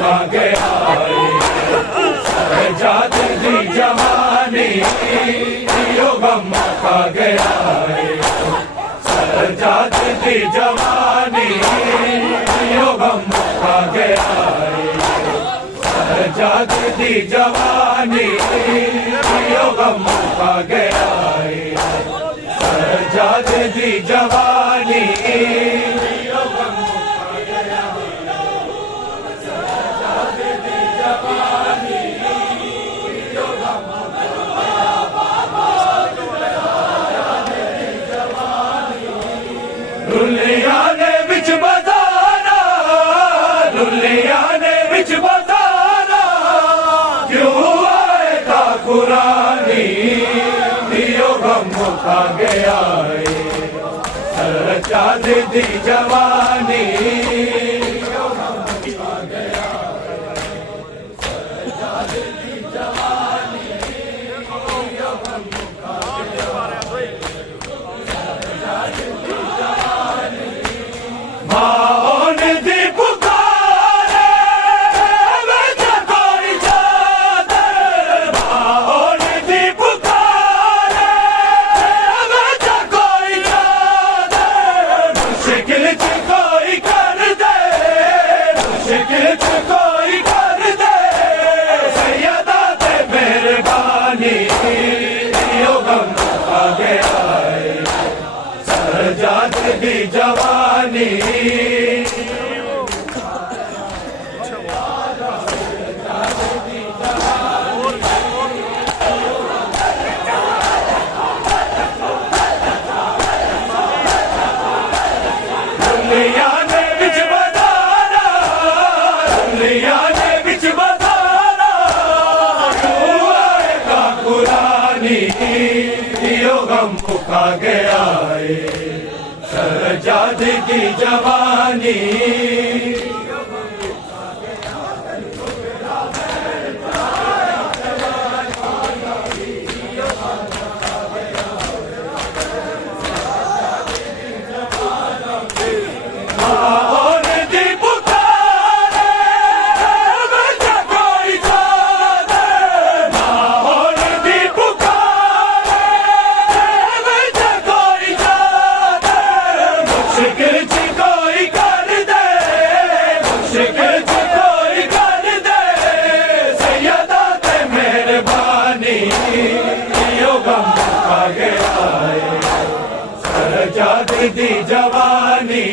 मुका गया सजाद दी जवानी यो गम मुका गया सजाद दी जवानी यो गम मुका गया सजाद दी जवानी यो गम मुका गया सजाद दी जवानी दुनिया ने बिच बताना दुनिया ने बिच बताना क्यों आएगा कुरानी दियो गम मुका गया सजाद दी जवानी सजाद दी जवानी दुनिया ने बिच बताना दुनिया ने बिच बताना क्यों आएगा कुरानी यो गम मुका गया सजाद की जवानी सजाद दी जवानी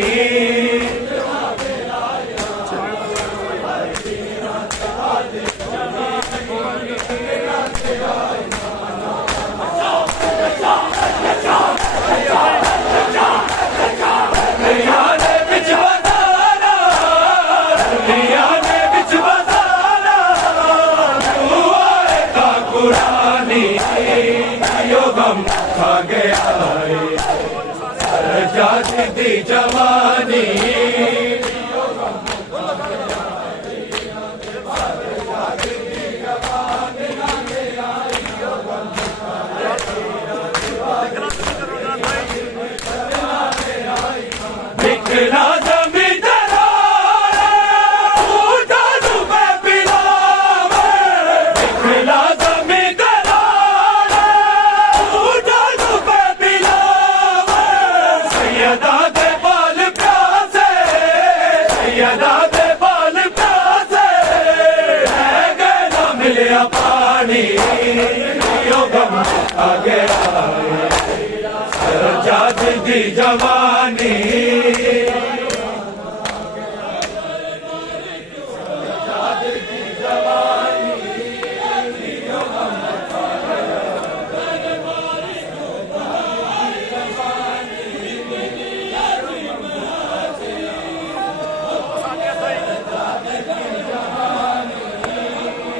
सजाद दी जवानी दिखला पानी यो गम आ गया सजाद दी जवानी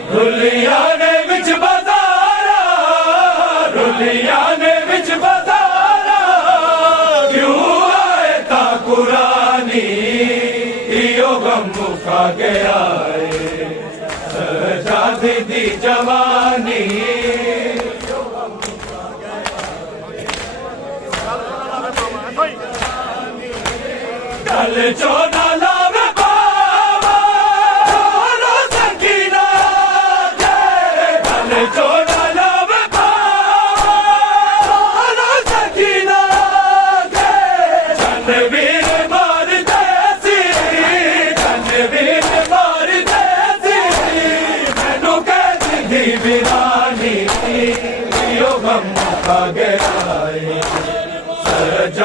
दुनिया ने बिच बताना दुनिया ने बिच बताना क्यों आएगा कुरानी यो गम मुका गया सजाद दी जवानी कल चो ना लावे बाबा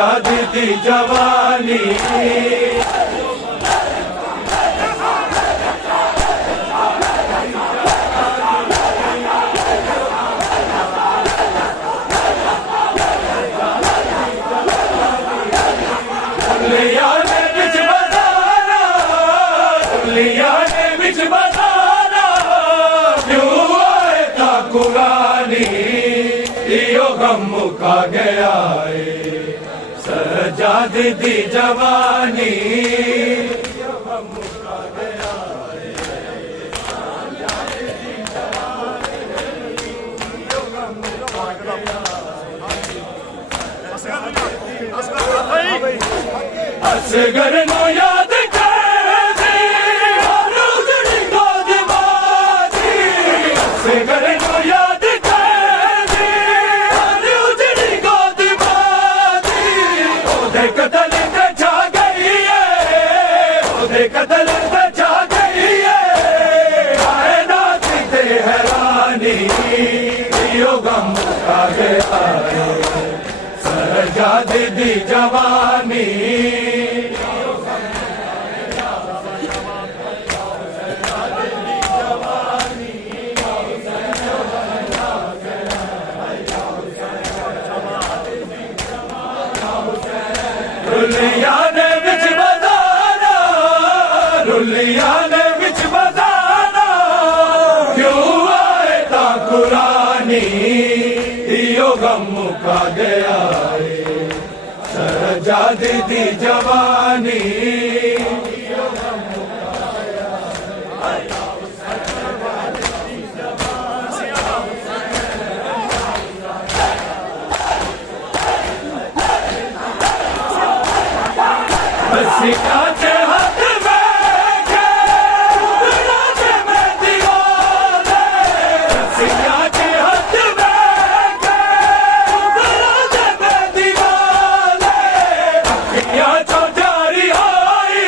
सजाद दी जवानी मुका गया सजाद दी जवानी असगर नो याद कदल बचा गई है कायनात ते हैरानी यो गम का गया सजाद दी जवानी रुलिया ने बिच बजाना रुलिया ने बिच बजाना क्यों आए ता कुरानी यो गम मुका गया सजाद दी जवानी सिकाते हाथ में के राजे में दीवाने सिकाते हाथ में के राजे में दीवाने अखियां जो जारी होई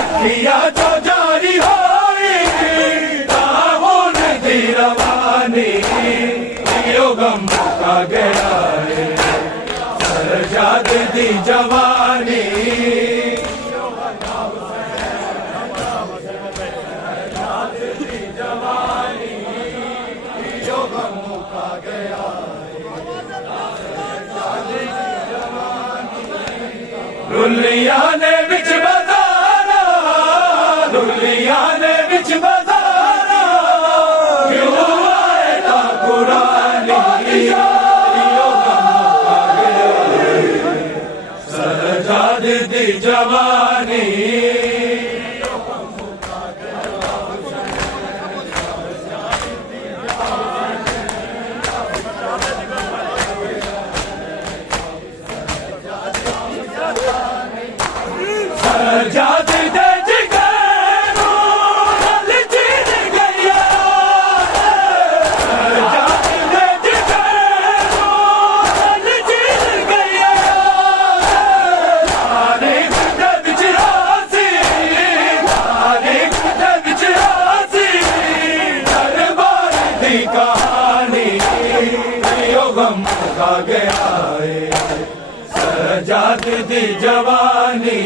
अखियां जो जारी होई ताहुन दी रवानी यो गम का गया सजाद दी जवानी रुलिया ने बिच बजाना रुलिया ने बिच बजाना क्यों आए ता कुरानी यो गम का गया सजाद दी जवानी सजाद दे जिगरो नल चीर गया सजाद दे जिगरो नल चीर गया तारीख दे विच रासी तारीख दे विच रासी दरबार दी कहानी यो गम का गया सजाद दी जवानी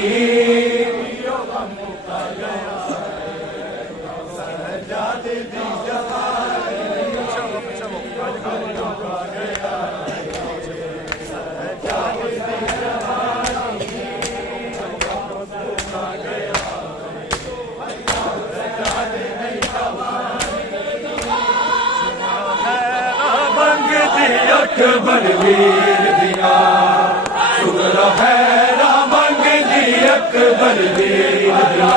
अकबर वीर दिया सुर है रामंग दी अकबर वीर दिया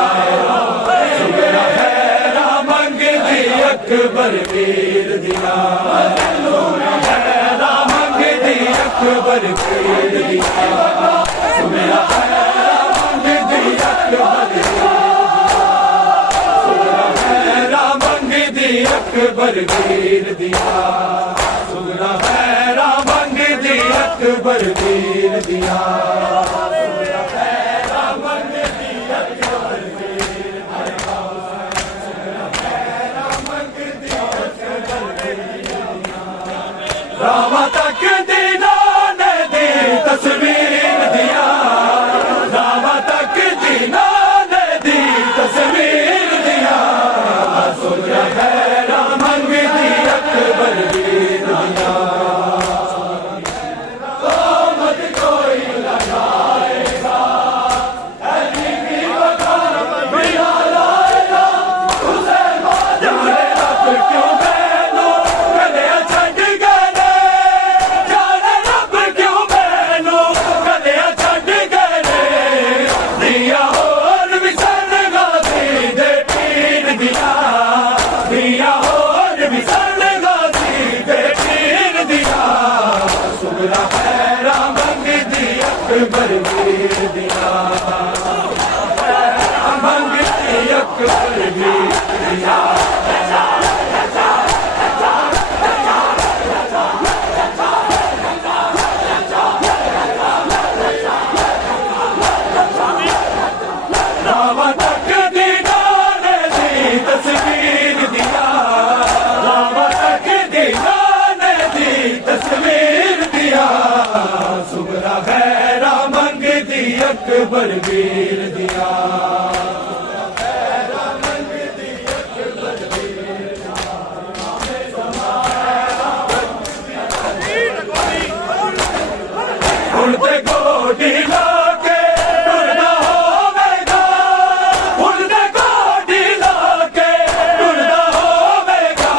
सुर है रामंग दी अकबर वीर दिया सुर है रामंग दी अकबर वीर दिया सुर है रामंग दी अकबर सुर है रामंग दी अकबर वीर दिया सुर है रामंग दी अकबर वीर दिया रामा तक दी नाने दी तस्वीर दिया दिया होर भी सन गाजी दे पीर दिया सुगरा खैरा मंगदी अकबर वीर दिया मंगदी अकबर वीर दिया अकबर वीर दिया उड़ते गोडी लाके उड़ना होवेगा उड़ते गोडी लाके उड़ना होवेगा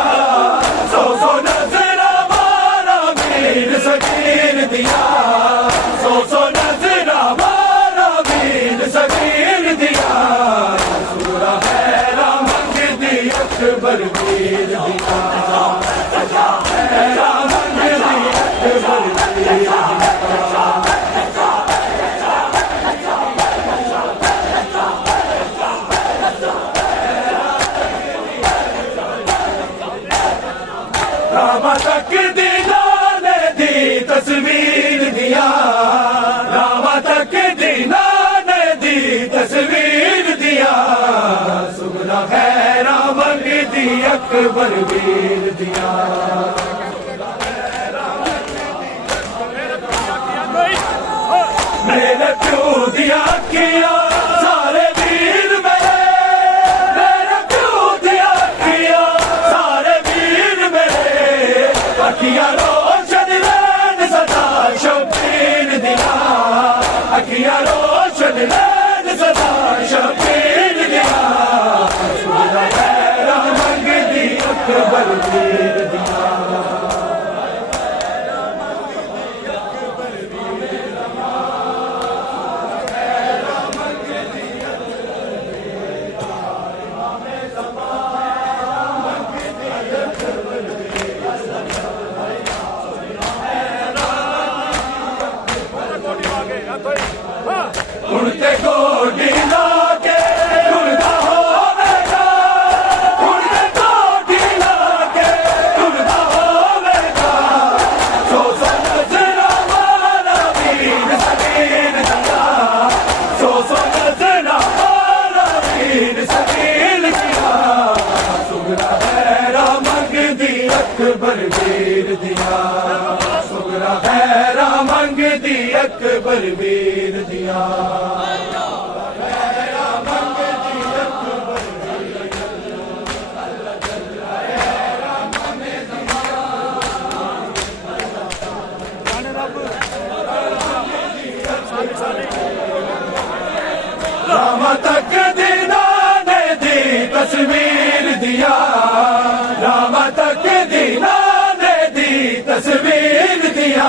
सौ सौ नजरा मारा वीर सकीर दिया सौ नजरा सकीर दिया सूरा हैरा मंगदी अकबर वीर दिया हैरा मंगदी अकबर वीर दिया रामा तक दीनाने दी तस्वीर दिया रामा तक दीनाने दी तस्वीर दिया सुगरा खैरा मंगदी अकबर वीर दिया मेरे प्यो दिया किया सारे वीर मेरे प्यो दिया किया सारे वीर मेरे अखियां रोशन रैन सदा शबीर दिया अखियां रोशन रैन सदा शबीर दिया सुगरा खैरा मंगदी अकबर वीर दिया उड़ते गोडी लाके उड़ता होवेगा उड़ते गोडी लाके उड़ता होवेगा सौ सौ नजरा मारा वीर सकीर दिया सौ नजरा मारा वीर सकीर दिया सुगरा खैरा मंगदी अकबर वीर दिया सुगरा खैरा मंगदी अकबर वीर दिया रामा तक दीनाने दी तस्वीर दिया रामा तक दीनाने दी तस्वीर दिया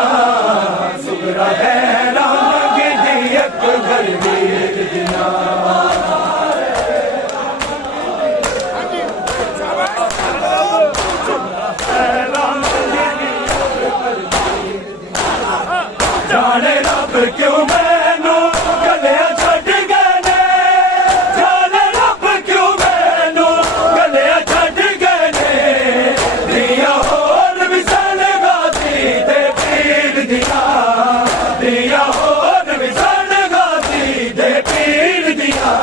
सुगरा खैरा मंगदी अकबर वीर दिया जाने रब क्यों मैनू गलिया छड़ गए जाने रब क्यों मैनू गलिया छड़ गए दिया होर भी सन गाजी दे पीर दिया दिया होर भी सन गाजी दे पीर दिया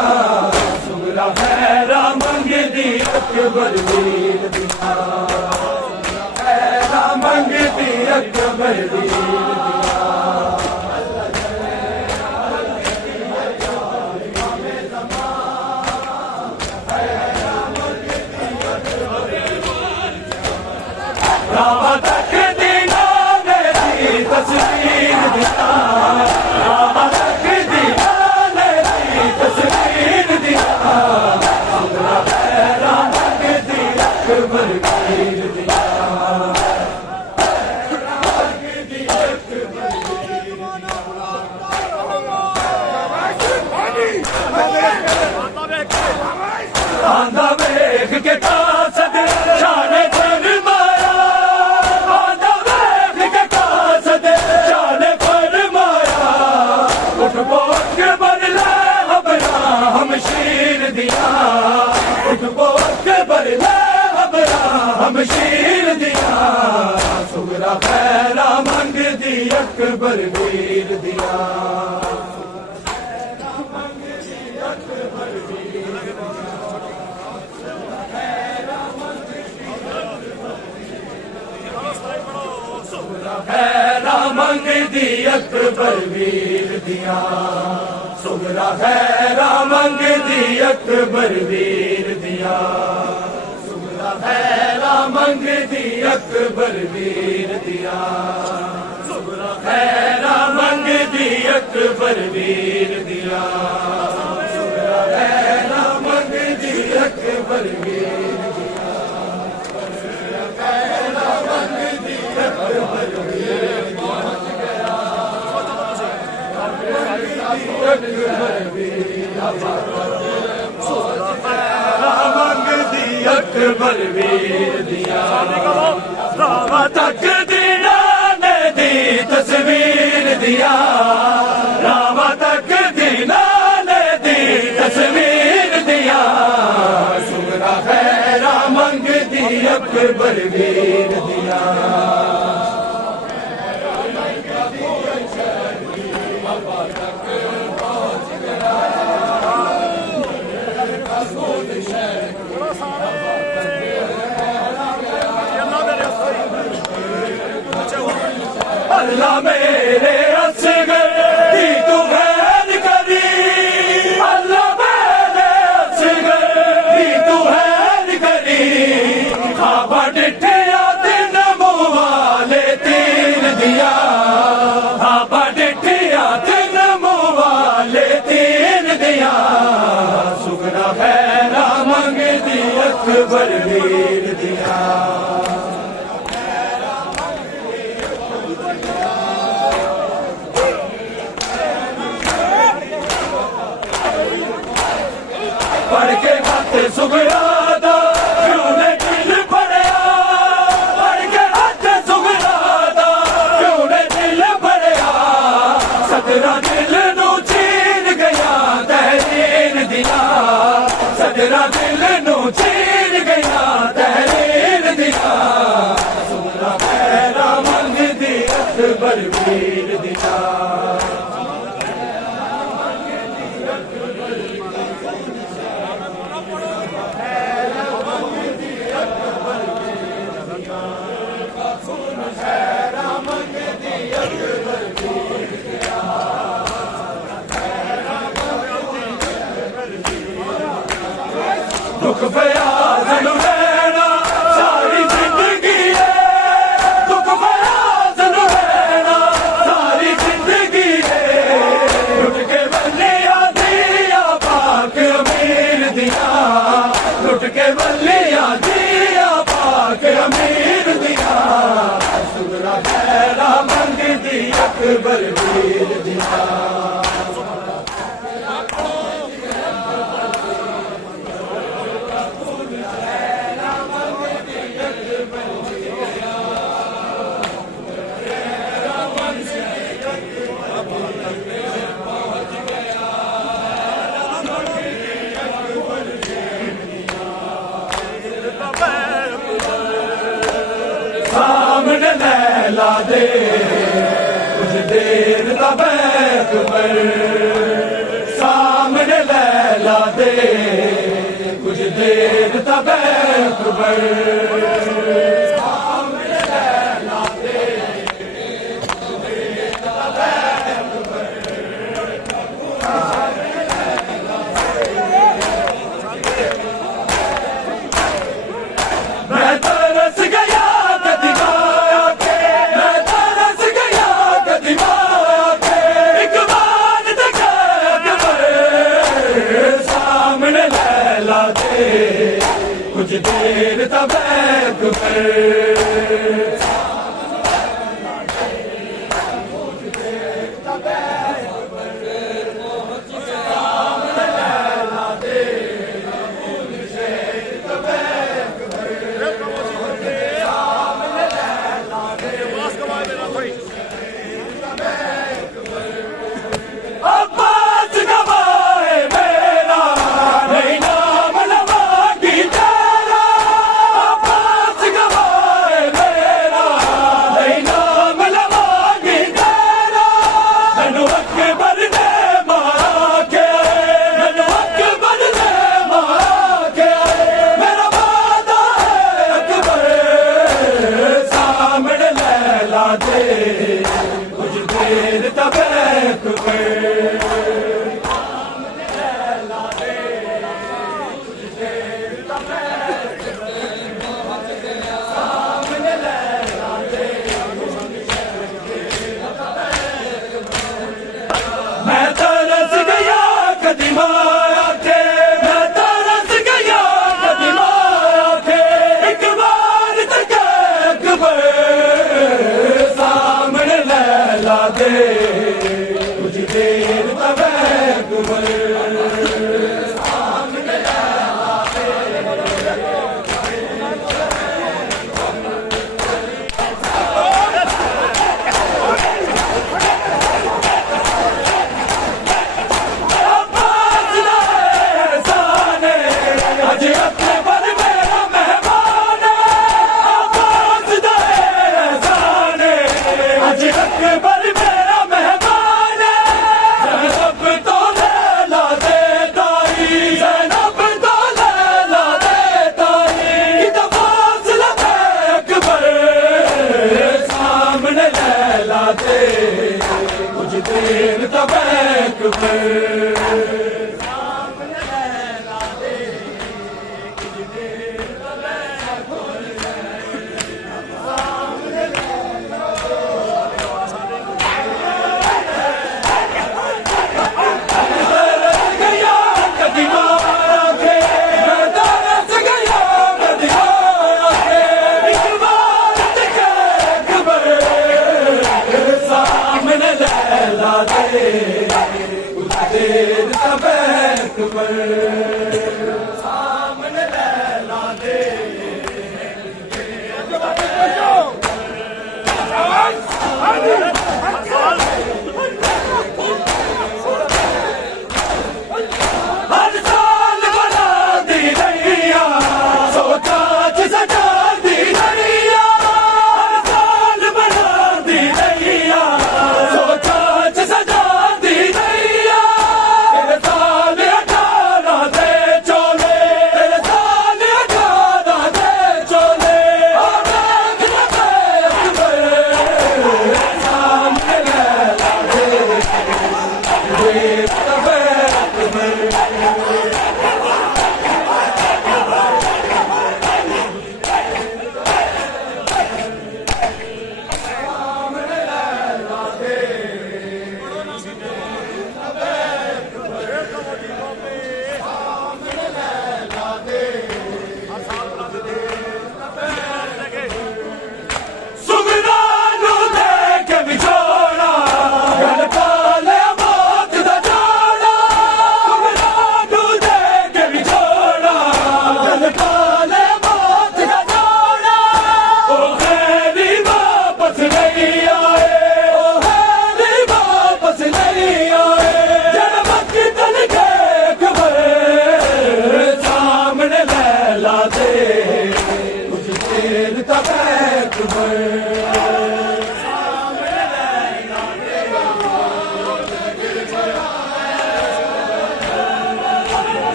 सुगरा खैरा मंगदी अकबर वीर दिया खैरा मंगदी अकबर वीर दिया रामा तक दीनाने दी तस्वीर दिया रामा तक दीनाने दी तस्वीर दिया सुगरा खैरा मंगदी अकबर वीर दिया अकबर वीर दिया हैरा मंग दी अकबर वीर दिया सुगरा हैरा मंग दी अकबर वीर दिया सुगरा हैरा मंग दी अकबर वीर दिया सुगरा हैरा मंग दी अकबर वीर दिया सुगरा हैरा मंग दी अकबर वीर दिया हैरा मंग दी अकबर अकबर वीर दिया रामा तक दीना ने दी तस्वीर दिया रामा तक दीना ने दी तस्वीर दिया सुगरा हैरा मंग दी अकबर वीर दिया अल्लाह मेरे असगर दी तू हैर करी अल्लाह मेरे असगर दी तू हैर करी खाबा डिठिया दिन मुवाले तीन दिया खाबा डिठिया दिन मुवाले तीन दिया सुगरा हैरा मंग दी अकबर वीर दिया पढ़ के हाथ सुगरा दा क्यों ने दिल पढ़िया पढ़ के हाथ सुगरा दा क्यों ने दिल पढ़िया सदरा दिल नू चीर गया तहरीर दिया सदरा दिल नू चीर गया तहरीर दिया सुगरा हैरा मंग दी अकबर वीर दिया दुख फयाज नू रहना सारी जिंदगी है दुख फयाज नू रहना सारी जिंदगी है लुट के बल्लिया दिया पाक अमीर दिया लुट के बल्लिया दिया पाक अमीर दिया सुगरा हैरा मंग दी अकबर वीर दिया सामने लैला दे कुछ देर तब अकबर सामने लैला दे कुछ देर तब अकबर सामने लैला दे कुछ देर तब अकबर मैं तरस गया कुछ देर तब अकबर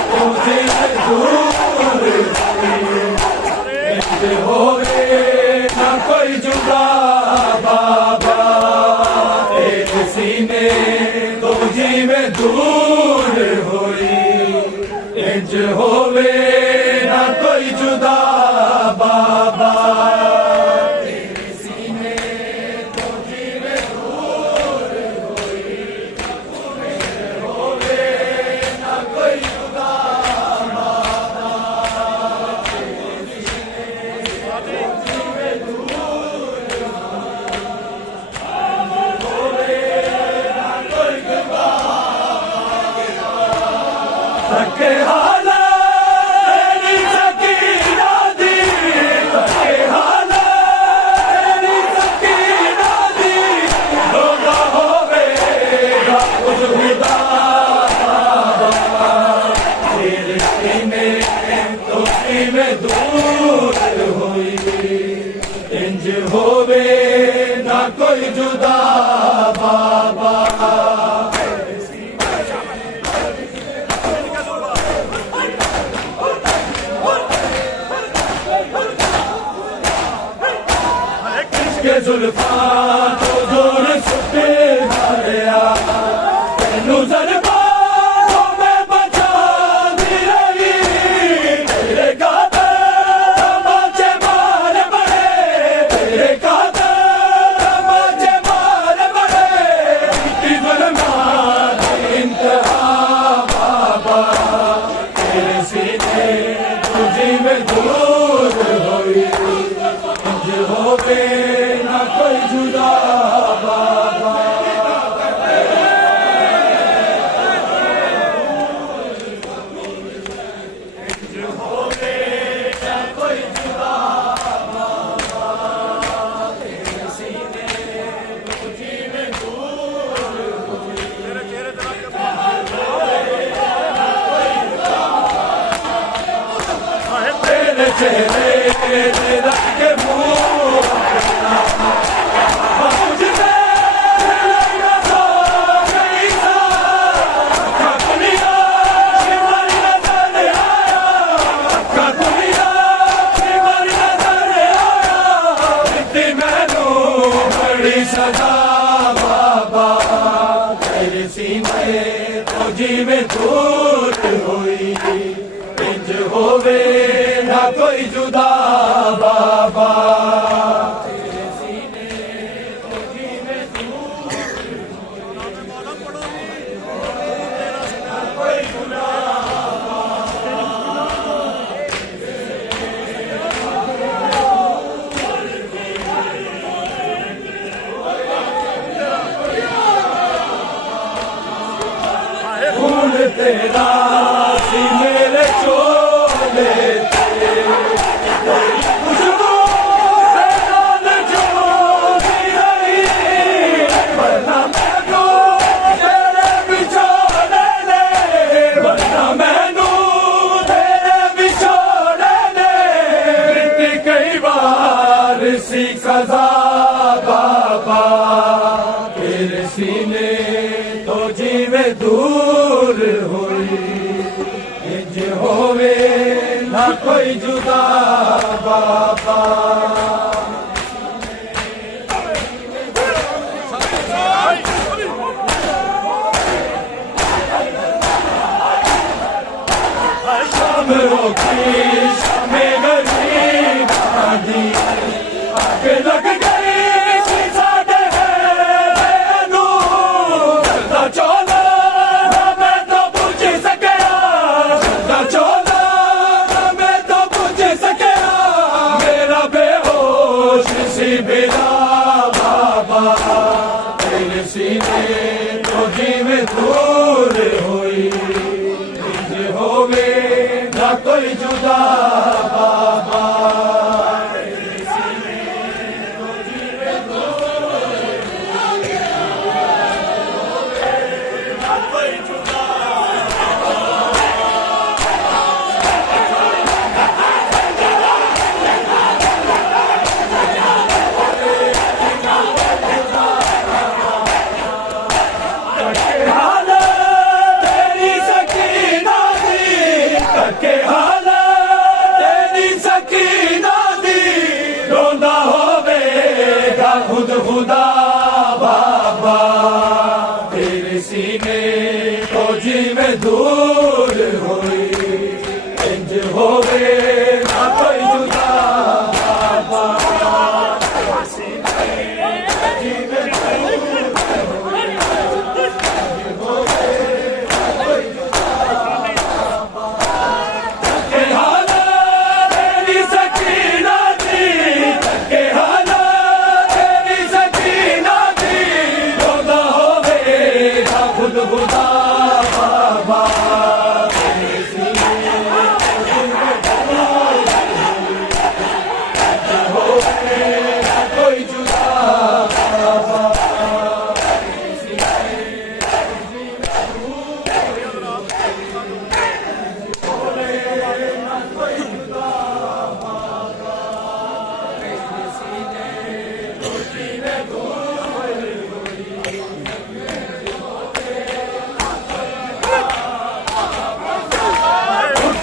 दूर होई इंज होवे ना कोई जुदा बाबा तेरे सीने तो जीवे दूर होई इंज होवे ना कोई जुदा बाबा तेरे सीने तो जीवे दूर होवे ना कोई जुदा तके हाला नी सकीना दी तके हाला नी सकीना दी रोदा होवेगा कुछ खुदा तेरे सीने तो सीने दूर होई इंज होवे ना कोई जुदा बाबा के जुल्फा तो जोर सुटे मारिया तेनू ज़ल्फ़ां में बचा दी रही तेरे कातर तमाचे मार बड़े तेरे कातर तमाचे मार बड़े की ज़ुल्मात इंतहा बाबा तेरे सीने तुझी में दूर होई इंज होवे कोई जुदा बाबा इंज होवे ना कोई जुदा बाबा तेरे सीने तुझी में दूर तेरे चेहरे रख के मुँह सदा बाबा तेरे सीने तो जीवे दूर होई इंज होवे ना कोई जुदा बाबा तेरे सीने तो जीवे दूर ना कोई जुदा तेरा सी मेरे चोले खुशबू तेरा न जो दी रही वरना मैनू तेरे बिछोड़े ने वरना मैनू तेरे बिछोड़े ने मिट्टी कई बार सी सजा बाबा तेरे सीने तो जीवे दूर होई इंज होवे ना कोई जुदा बाबा शाम रोकी शामे गरीब आदि आगे लग गई सादे बेनू करदा चोला मैं तो पूछ सकया करदा चोला मैं तो पूछ सकया मेरा बेहोश सी बिला बाबा तेरे सीने तो जीवे दूर होई इंज होवे ना कोई जुदा बाबा तेरे सीने तो जीवे दूर गुल खुदा बाबा कोई जुदा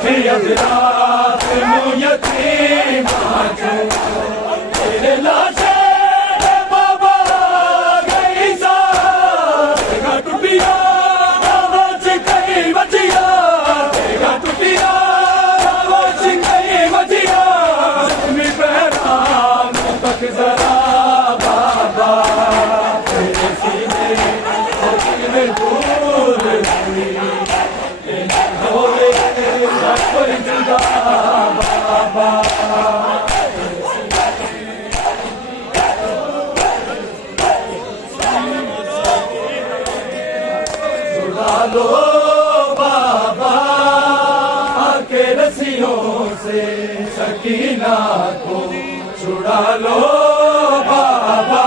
रात यतीम तेरे लाशे बाबा गई सा टूटिया कहीं बचिया टूटिया कहीं बचिया पहराम तक जरा बाबा तेरे सीने दूर कोई जुदा बाबा छुड़ा लो बाबा आके रस्सियों से सकीना को छुड़ा लो बाबा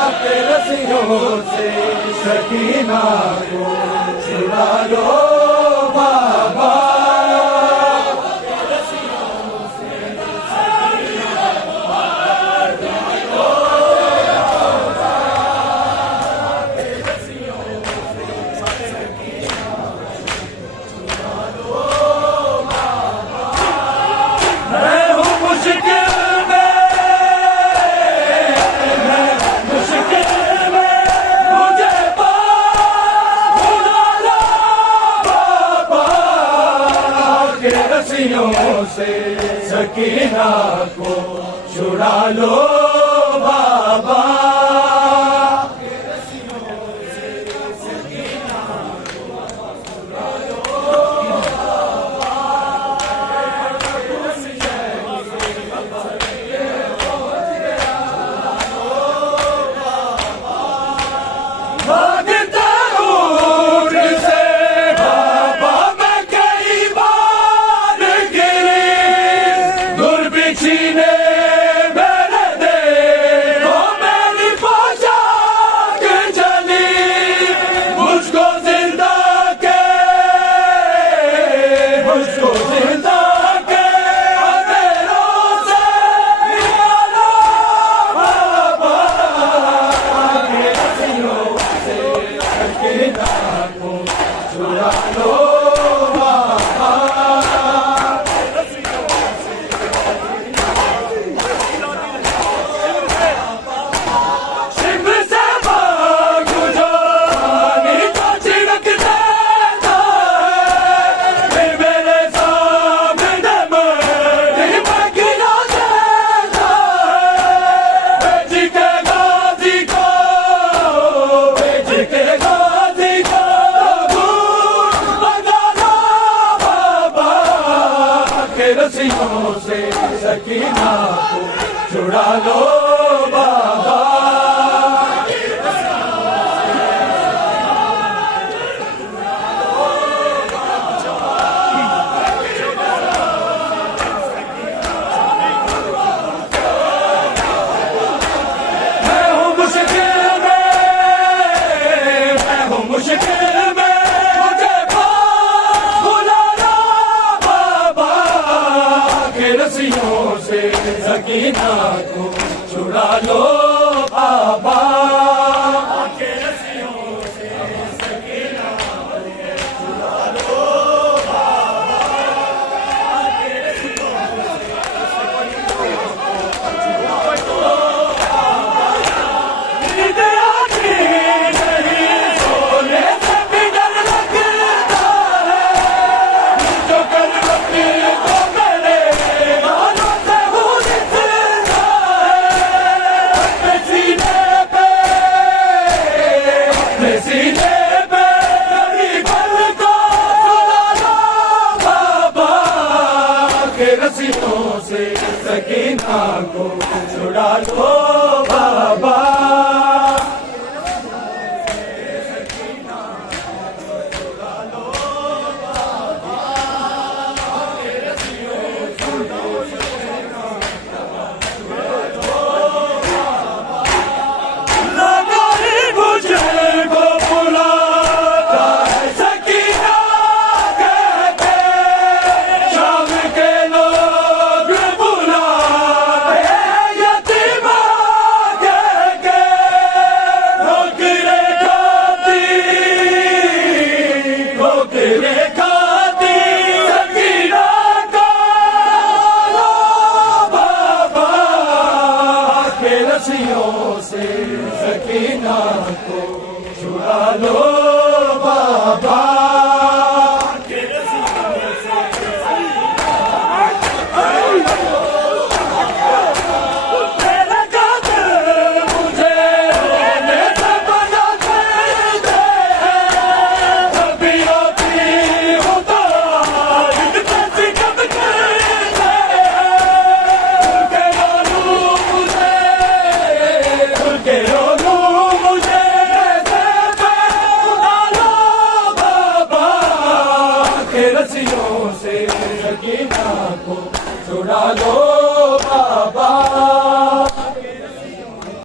आके रस्सियों से सकीना को छुड़ा लो बाबा से सकीना को छुड़ा लो बाबा रस्सियों से सकीना को छुड़ा लो बाबा मैं हूँ मुश्किल में मुझे रस्सियों से सकीना को छुड़ा लो बाबा रस्सियों से सकीना को छुड़ा लो रस्सियों से सकीना को छुड़ा लो बाबा रस्सियों से सकीना को छुड़ा लो बाबा रस्सियों से सकीना को छुड़ा लो बाबा